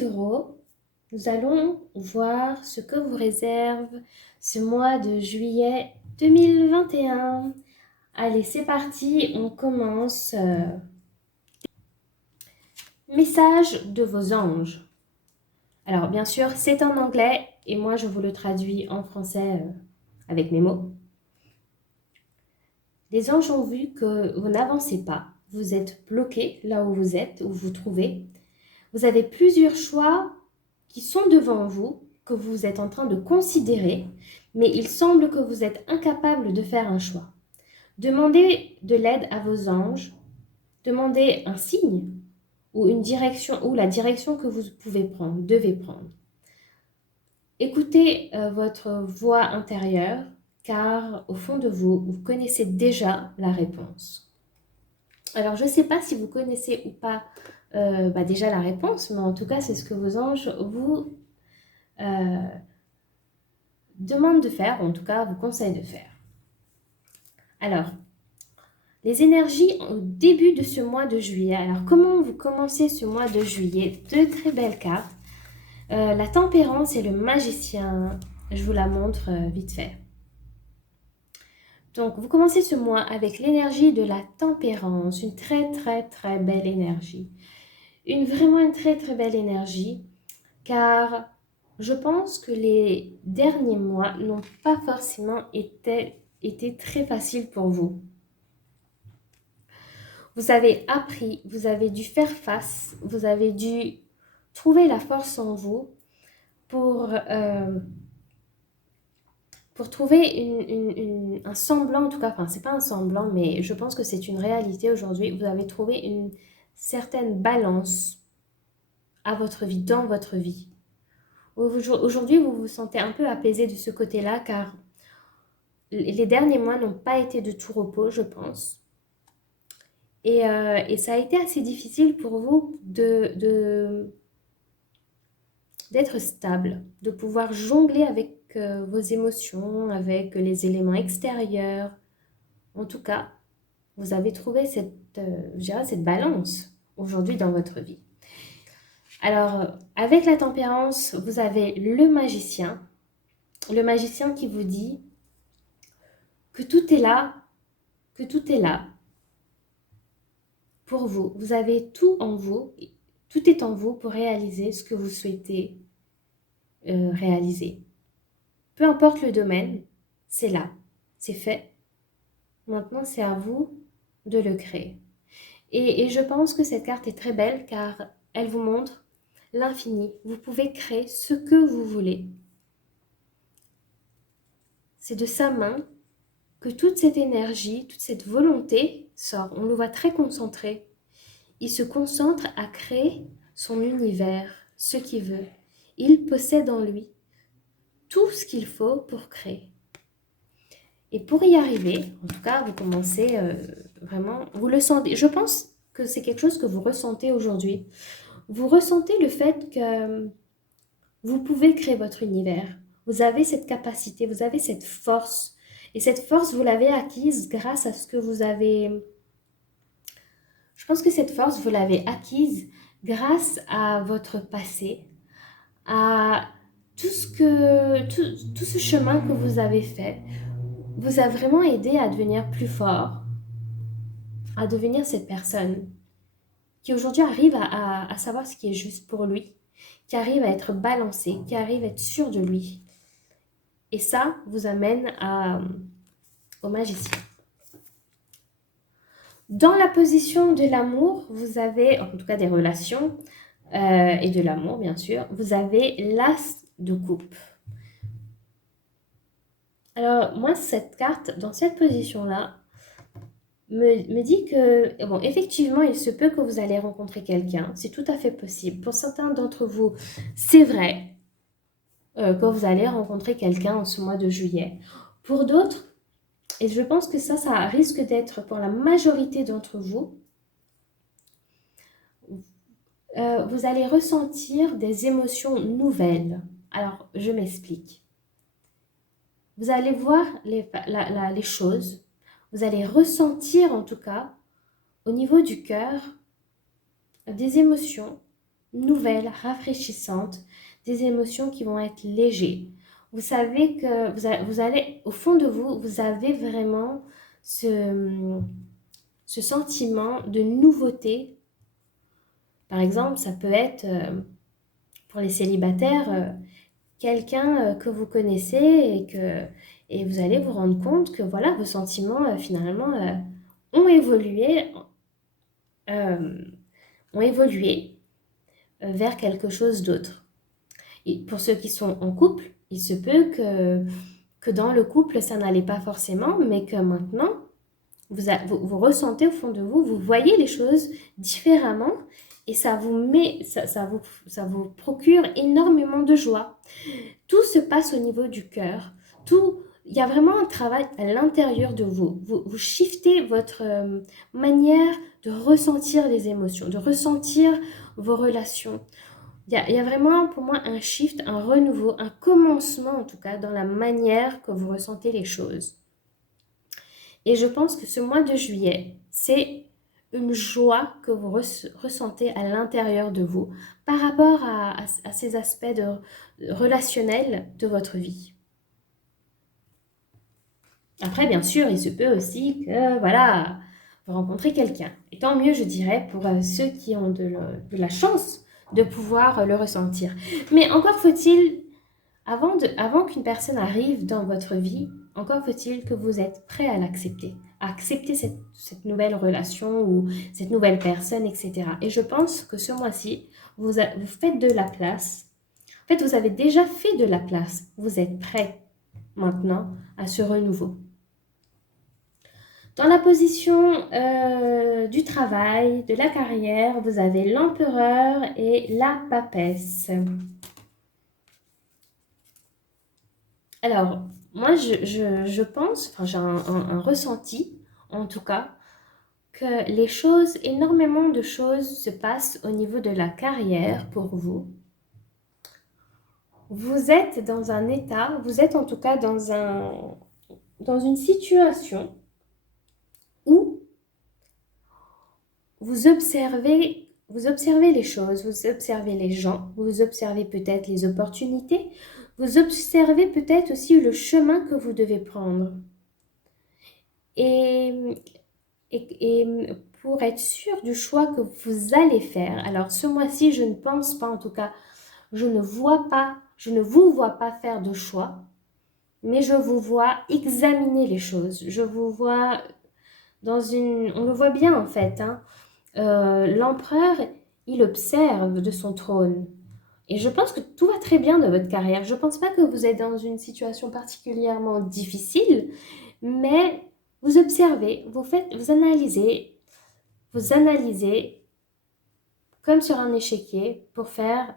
Taureaux, nous allons voir ce que vous réserve ce mois de juillet 2021. Allez, c'est parti, on commence. Message de vos anges. Alors, bien sûr, c'est en anglais et moi, je vous le traduis en français avec mes mots. Les anges ont vu que vous n'avancez pas, vous êtes bloqué là où vous êtes, où vous vous trouvez. Vous avez plusieurs choix qui sont devant vous, que vous êtes en train de considérer, mais il semble que vous êtes incapable de faire un choix. Demandez de l'aide à vos anges, demandez un signe ou une direction ou la direction que vous devez prendre. Écoutez votre voix intérieure, car au fond de vous, vous connaissez déjà la réponse. Alors, je ne sais pas si vous connaissez ou pas déjà la réponse, mais en tout cas, c'est ce que vos anges vous demandent de faire, ou en tout cas, vous conseillent de faire. Alors, les énergies au début de ce mois de juillet. Alors, comment vous commencez ce mois de juillet? Deux très belles cartes. La tempérance et le magicien. Je vous la montre vite fait. Donc, vous commencez ce mois avec l'énergie de la tempérance, une très très très belle énergie. Vraiment une très très belle énergie, car je pense que les derniers mois n'ont pas forcément été très faciles pour vous. Vous avez appris, vous avez dû faire face, vous avez dû trouver la force en vous pour trouver un semblant, en tout cas, enfin, c'est pas un semblant, mais je pense que c'est une réalité aujourd'hui. Vous avez trouvé une certaine balance à votre vie, dans votre vie. Aujourd'hui, vous vous sentez un peu apaisé de ce côté-là, car les derniers mois n'ont pas été de tout repos, je pense. Et ça a été assez difficile pour vous d'être stable, de pouvoir jongler avec vos émotions, avec les éléments extérieurs. En tout cas, vous avez trouvé cette balance aujourd'hui dans votre vie. Alors, avec la tempérance, vous avez le magicien qui vous dit que tout est là, pour vous. Vous avez tout en vous, tout est en vous pour réaliser ce que vous souhaitez réaliser. Peu importe le domaine, c'est là, c'est fait. Maintenant, c'est à vous de le créer. Et je pense que cette carte est très belle car elle vous montre l'infini. Vous pouvez créer ce que vous voulez. C'est de sa main que toute cette énergie, toute cette volonté sort. On le voit très concentré. Il se concentre à créer son univers, ce qu'il veut. Il possède en lui tout ce qu'il faut pour créer. Et pour y arriver, en tout cas, vous commencez vraiment, vous le sentez. Je pense que c'est quelque chose que vous ressentez aujourd'hui. Vous ressentez le fait que vous pouvez créer votre univers. Vous avez cette capacité, vous avez cette force. Et cette force, vous l'avez acquise grâce à ce que vous avez... Je pense que cette force, vous l'avez acquise grâce à votre passé, à tout ce chemin que vous avez fait, vous a vraiment aidé à devenir plus fort, à devenir cette personne qui aujourd'hui arrive à savoir ce qui est juste pour lui, qui arrive à être balancé, qui arrive à être sûr de lui. Et ça vous amène au magicien. Dans la position de l'amour, vous avez, en tout cas des relations et de l'amour bien sûr, vous avez l'as de coupe. Alors moi, cette carte, dans cette position-là, me dit que, bon, effectivement, il se peut que vous allez rencontrer quelqu'un. C'est tout à fait possible. Pour certains d'entre vous, c'est vrai que vous allez rencontrer quelqu'un en ce mois de juillet. Pour d'autres, et je pense que ça risque d'être pour la majorité d'entre vous, vous allez ressentir des émotions nouvelles. Alors, je m'explique. Vous allez voir les choses, vous allez ressentir en tout cas, au niveau du cœur, des émotions nouvelles, rafraîchissantes, des émotions qui vont être légères. Vous savez que vous allez, au fond de vous, vous avez vraiment ce sentiment de nouveauté. Par exemple, ça peut être, pour les célibataires, quelqu'un que vous connaissez et vous allez vous rendre compte que voilà, vos sentiments finalement ont évolué, euh, ont évolué vers quelque chose d'autre. Et pour ceux qui sont en couple, il se peut que dans le couple, ça n'allait pas forcément, mais que maintenant, vous ressentez au fond de vous, vous voyez les choses différemment et ça vous procure énormément de joie. Tout se passe au niveau du cœur. Il y a vraiment un travail à l'intérieur de vous. Vous shiftez votre manière de ressentir les émotions, de ressentir vos relations. Il y a vraiment pour moi un shift, un renouveau, un commencement en tout cas dans la manière que vous ressentez les choses. Et je pense que ce mois de juillet, c'est une joie que vous ressentez à l'intérieur de vous par rapport à ces aspects relationnels de votre vie. Après, bien sûr, il se peut aussi que, voilà, vous rencontrez quelqu'un. Et tant mieux, je dirais, pour ceux qui ont de la chance de pouvoir le ressentir. Mais encore faut-il, avant qu'une personne arrive dans votre vie, encore faut-il que vous êtes prêt à l'accepter, à accepter cette nouvelle relation ou cette nouvelle personne, etc. Et je pense que ce mois-ci, vous faites de la place. En fait, vous avez déjà fait de la place. Vous êtes prêt maintenant à ce renouveau. Dans la position du travail, de la carrière, vous avez l'empereur et la papesse. Alors, moi, je pense, enfin, j'ai un ressenti, en tout cas, que énormément de choses se passent au niveau de la carrière pour vous. Vous êtes dans un état, vous êtes en tout cas dans une situation où vous observez les choses, vous observez les gens, vous observez peut-être les opportunités, vous observez peut-être aussi le chemin que vous devez prendre. Et, et pour être sûr du choix que vous allez faire, alors ce mois-ci, je ne pense pas, en tout cas, je ne vous vois pas faire de choix, mais je vous vois examiner les choses. Je vous vois on le voit bien en fait, hein. L'empereur, il observe de son trône. Et je pense que tout va très bien dans votre carrière. Je ne pense pas que vous êtes dans une situation particulièrement difficile, mais vous observez, vous analysez comme sur un échiquier pour faire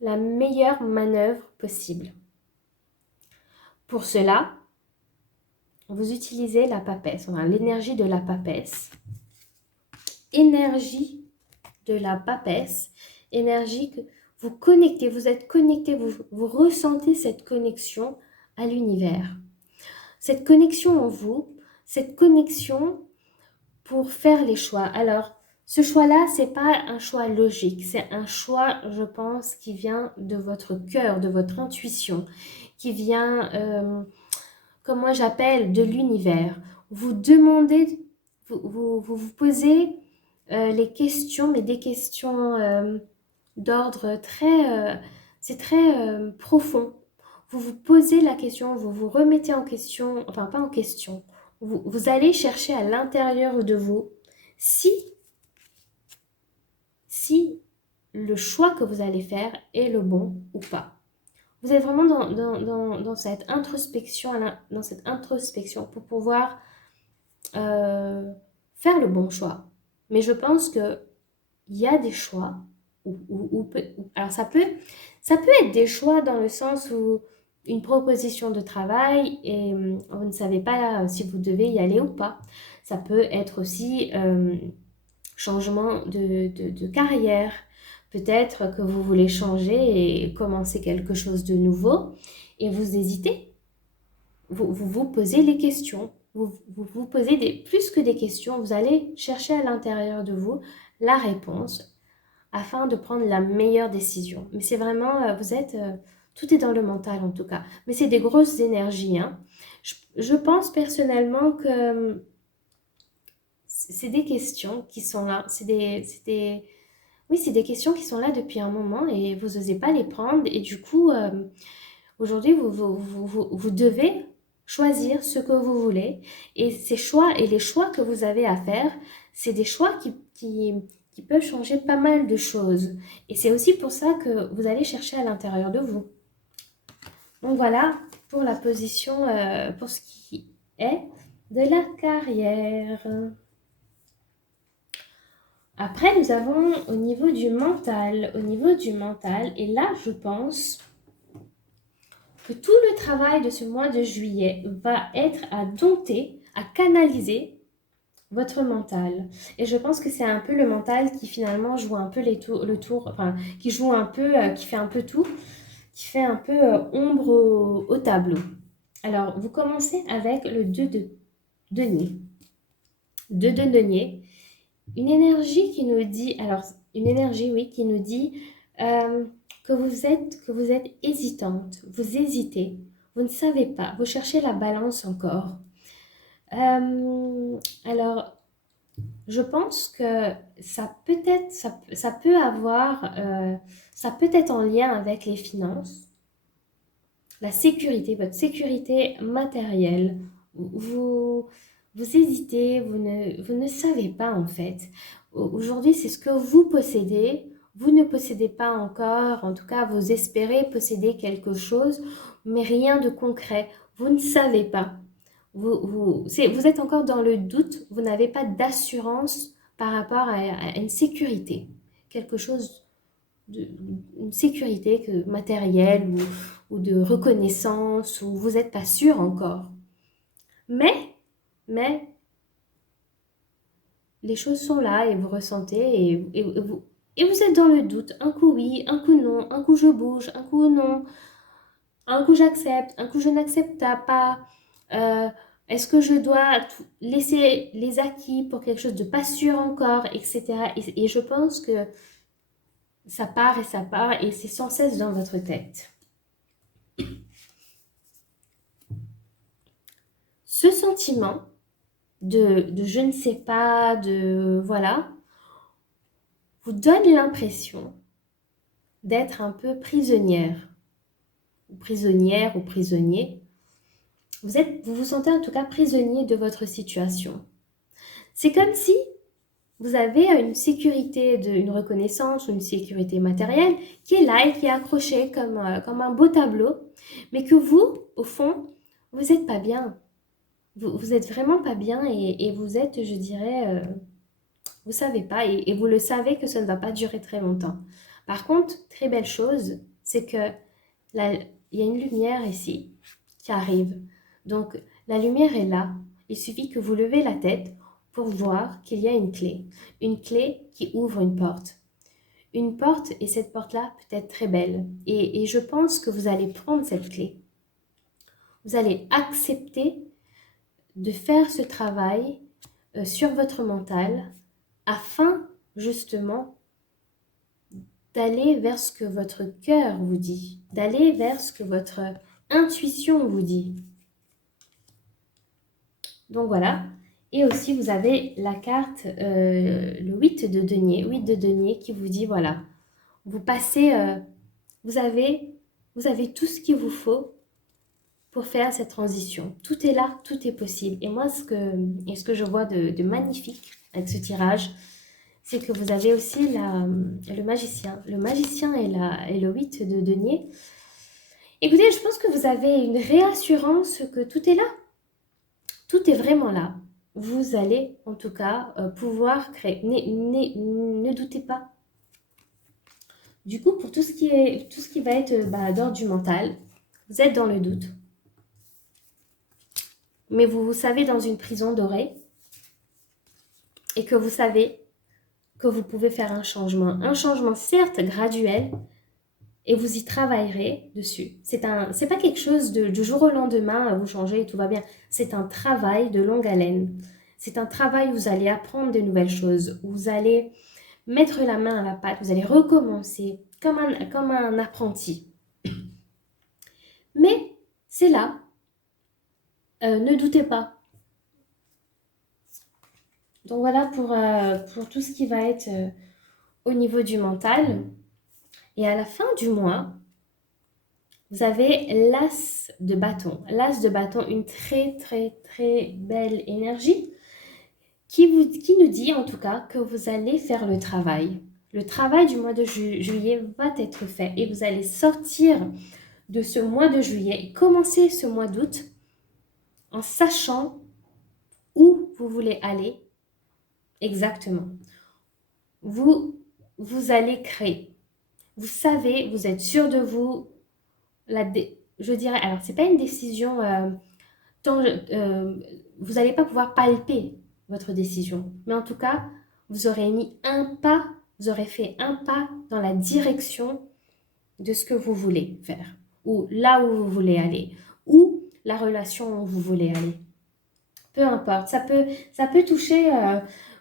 la meilleure manœuvre possible. Pour cela, vous utilisez la papesse, enfin, l'énergie de la papesse. Énergie de la papesse, énergie que vous connectez, vous êtes connecté, vous ressentez cette connexion à l'univers. Cette connexion en vous, cette connexion pour faire les choix. Alors, ce choix-là, c'est pas un choix logique, c'est un choix, je pense, qui vient de votre cœur, de votre intuition, qui vient, comme moi j'appelle, de l'univers. Vous demandez, vous posez les questions, mais des questions d'ordre c'est très profond. Vous vous posez la question, vous vous remettez en question, enfin pas en question, vous allez chercher à l'intérieur de vous si, si le choix que vous allez faire est le bon ou pas. Vous êtes vraiment dans cette introspection, dans cette introspection pour pouvoir faire le bon choix. Mais je pense qu'il y a des choix alors ça peut être des choix dans le sens où une proposition de travail et vous ne savez pas si vous devez y aller ou pas. Ça peut être aussi changement de carrière. Peut-être que vous voulez changer et commencer quelque chose de nouveau et vous hésitez. Vous posez les questions. Vous posez plus que des questions. Vous allez chercher à l'intérieur de vous la réponse afin de prendre la meilleure décision. Mais c'est vraiment, tout est dans le mental en tout cas. Mais c'est des grosses énergies, hein. Je pense personnellement que c'est des questions qui sont là. Oui, c'est des questions qui sont là depuis un moment et vous n'osez pas les prendre. Et du coup, aujourd'hui, vous devez choisir ce que vous voulez. Et ces choix et les choix que vous avez à faire, c'est des choix qui peuvent changer pas mal de choses. Et c'est aussi pour ça que vous allez chercher à l'intérieur de vous. Donc voilà pour la position, pour ce qui est de la carrière. Après, nous avons au niveau du mental. Au niveau du mental, et là, je pense que tout le travail de ce mois de juillet va être à dompter, à canaliser votre mental. Et je pense que c'est un peu le mental qui finalement joue un peu le tour, enfin, qui joue un peu, qui fait un peu tout, qui fait un peu ombre au tableau. Alors, vous commencez avec le 2 de denier. 2 de denier. Une énergie qui nous dit, alors, une énergie, oui, qui nous dit que vous êtes hésitante, vous hésitez, vous ne savez pas, vous cherchez la balance encore. Alors, je pense que ça peut être, ça peut avoir, ça peut être en lien avec les finances, la sécurité, votre sécurité matérielle. Vous, vous hésitez, vous ne savez pas en fait. Aujourd'hui, c'est ce que vous possédez. Vous ne possédez pas encore, en tout cas, vous espérez posséder quelque chose, mais rien de concret. Vous ne savez pas. Vous êtes encore dans le doute, vous n'avez pas d'assurance par rapport à une sécurité, quelque chose une sécurité matérielle ou de reconnaissance, ou vous n'êtes pas sûr encore. Mais les choses sont là et vous ressentez et vous êtes dans le doute. Un coup oui, un coup non, un coup je bouge, un coup non, un coup j'accepte, un coup je n'accepte pas. Euh, Est-ce que je dois laisser les acquis pour quelque chose de pas sûr encore, etc. Et je pense que ça part et c'est sans cesse dans votre tête. Ce sentiment de je ne sais pas, de voilà, vous donne l'impression d'être un peu prisonnière, ou prisonnière ou prisonnier. Vous vous sentez en tout cas prisonnier de votre situation. C'est comme si vous avez une sécurité, une reconnaissance ou une sécurité matérielle qui est là et qui est accrochée comme un beau tableau, mais que vous, au fond, vous n'êtes pas bien. Vous êtes vraiment pas bien et vous êtes, je dirais, vous savez pas et vous le savez que ça ne va pas durer très longtemps. Par contre, très belle chose, c'est que il y a une lumière ici qui arrive. Donc, la lumière est là. Il suffit que vous levez la tête pour voir qu'il y a une clé qui ouvre une porte. Une porte, et cette porte-là peut être très belle. Et je pense que vous allez prendre cette clé. Vous allez accepter de faire ce travail sur votre mental afin justement d'aller vers ce que votre cœur vous dit, d'aller vers ce que votre intuition vous dit. Donc voilà. Et aussi, vous avez la carte, le 8 de denier, 8 de denier qui vous dit, voilà, vous passez, vous avez tout ce qu'il vous faut pour faire cette transition. Tout est là, tout est possible. Et moi, ce que je vois de magnifique avec ce tirage, c'est que vous avez aussi le magicien. Le magicien et le 8 de denier. Écoutez, je pense que vous avez une réassurance que tout est là. Tout est vraiment là. Vous allez, en tout cas, pouvoir créer. Ne doutez pas. Du coup, pour tout ce qui va être d'ordre du mental, vous êtes dans le doute. Mais vous savez dans une prison dorée et que vous savez que vous pouvez faire un changement certes graduel, et vous y travaillerez dessus. C'est pas quelque chose du jour au lendemain, vous changez et tout va bien. C'est un travail de longue haleine. C'est un travail où vous allez apprendre de nouvelles choses, où vous allez mettre la main à la pâte, vous allez recommencer comme un apprenti. Mais c'est là, ne doutez pas. Donc voilà pour tout ce qui va être au niveau du mental. Et à la fin du mois, vous avez l'as de bâton. L'as de bâton, une très très très belle énergie qui nous dit en tout cas que vous allez faire le travail. Le travail du mois de juillet va être fait et vous allez sortir de ce mois de juillet et commencer ce mois d'août en sachant où vous voulez aller exactement. Vous allez créer. Vous savez, vous êtes sûr de vous. Je dirais, alors c'est pas une décision, vous n'allez pas pouvoir palper votre décision, mais en tout cas, vous aurez mis un pas, vous aurez fait un pas dans la direction de ce que vous voulez faire, ou là où vous voulez aller, ou la relation où vous voulez aller. Peu importe, ça peut toucher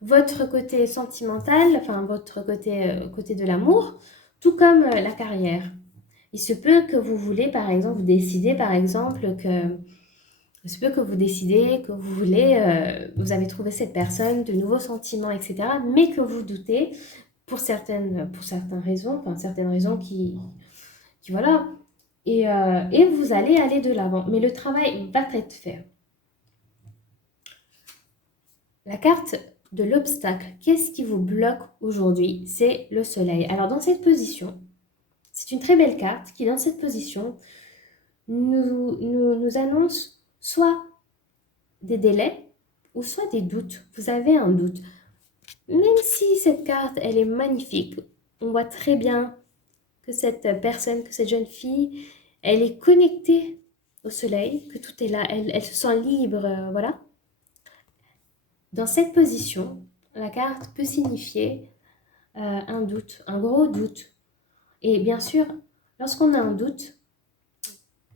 votre côté sentimental, enfin votre côté de l'amour, tout comme la carrière. Il se peut que vous voulez, par exemple, vous décidez, par exemple, il se peut que vous décidez que vous voulez, vous avez trouvé cette personne, de nouveaux sentiments, etc., mais que vous doutez pour certaines raisons, enfin certaines raisons qui voilà, et vous allez aller de l'avant, mais le travail va être fait. La carte de l'obstacle, qu'est-ce qui vous bloque aujourd'hui? C'est le soleil. Alors dans cette position, c'est une très belle carte qui, dans cette position, nous annonce soit des délais ou soit des doutes. Vous avez un doute. Même si cette carte, elle est magnifique, on voit très bien que cette personne, que cette jeune fille, elle est connectée au soleil, que tout est là, elle se sent libre, voilà. Dans cette position, la carte peut signifier un doute, un gros doute. Et bien sûr, lorsqu'on a un doute,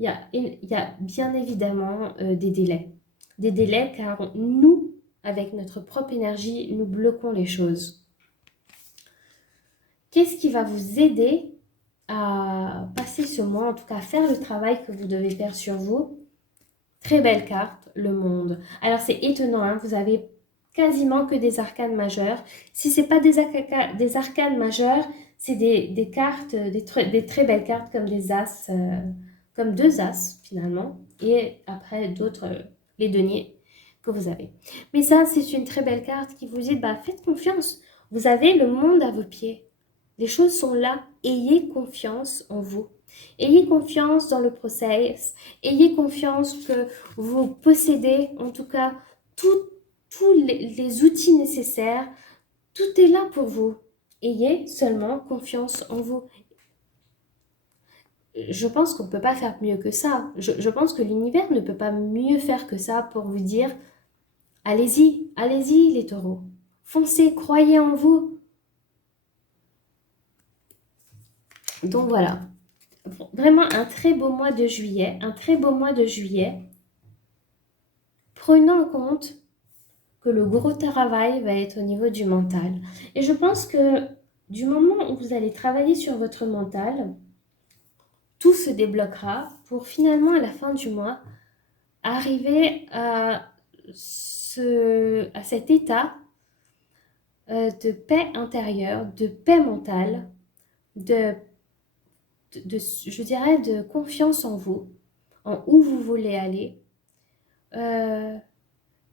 il y a bien évidemment des délais. Des délais car nous, avec notre propre énergie, nous bloquons les choses. Qu'est-ce qui va vous aider à passer ce mois, en tout cas à faire le travail que vous devez faire sur vous? Très belle carte, le monde. Alors c'est étonnant, hein, vous avez quasiment que des arcanes majeures. Si ce n'est pas des arcanes majeures, c'est des cartes, des très belles cartes comme des as, comme deux as finalement, et après d'autres, les deniers que vous avez. Mais ça, c'est une très belle carte qui vous dit, bah, faites confiance. Vous avez le monde à vos pieds. Les choses sont là. Ayez confiance en vous. Ayez confiance dans le process. Ayez confiance que vous possédez en tout cas tous les outils nécessaires. Tout est là pour vous. Ayez seulement confiance en vous. Je pense qu'on ne peut pas faire mieux que ça. Je pense que l'univers ne peut pas mieux faire que ça pour vous dire, allez-y, allez-y les taureaux. Foncez, croyez en vous. Donc voilà. Vraiment un très beau mois de juillet, un très beau mois de juillet. Prenons en compte que le gros travail va être au niveau du mental. Et je pense que du moment où vous allez travailler sur votre mental, tout se débloquera pour finalement à la fin du mois arriver à cet état de paix intérieure, de paix mentale, je dirais de confiance en vous, en où vous voulez aller.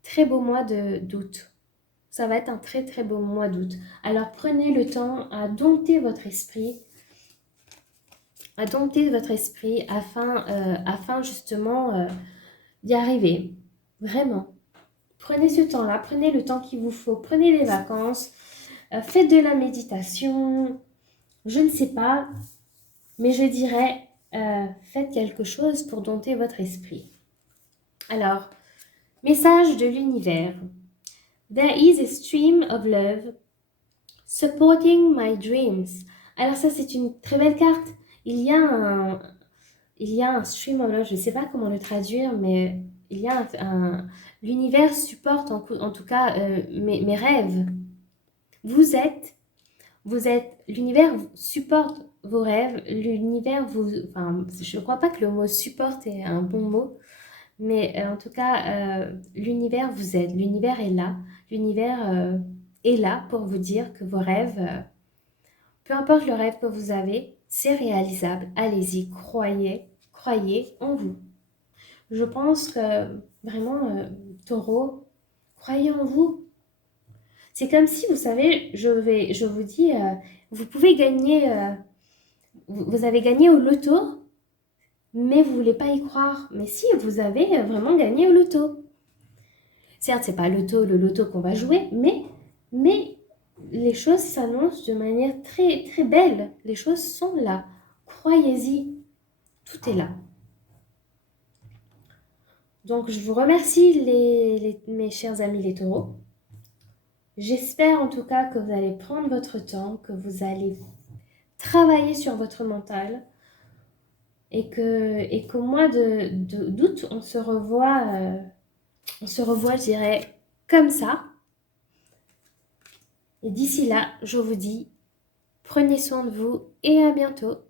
Très beau mois d'août. Ça va être un très très beau mois d'août. Alors prenez le temps à dompter votre esprit, afin justement d'y arriver. Vraiment. Prenez ce temps-là, prenez le temps qu'il vous faut, prenez les vacances, faites de la méditation, je ne sais pas, mais je dirais, faites quelque chose pour dompter votre esprit. Alors, message de l'univers. There is a stream of love supporting my dreams. Alors ça, c'est une très belle carte. Il y a un stream of love, je ne sais pas comment le traduire, mais il y a l'univers supporte en tout cas mes rêves. Vous êtes L'univers supporte vos rêves, l'univers vous, enfin, je ne crois pas que le mot supporte est un bon mot, mais en tout cas, l'univers vous aide, l'univers est là pour vous dire que vos rêves, peu importe le rêve que vous avez, c'est réalisable. Allez-y, croyez en vous. Je pense que vraiment, Taureau, croyez en vous. C'est comme si, vous savez, je vous dis, vous pouvez gagner, vous avez gagné au loto, mais vous ne voulez pas y croire. Mais si, vous avez vraiment gagné au loto. Certes, c'est pas le loto qu'on va jouer, mais les choses s'annoncent de manière très, très belle. Les choses sont là. Croyez-y, tout est là. Donc, je vous remercie, mes chers amis les taureaux. J'espère en tout cas que vous allez prendre votre temps, que vous allez travailler sur votre mental et qu'au mois d'août, on se revoit, je dirais, comme ça. Et d'ici là, je vous dis, prenez soin de vous et à bientôt.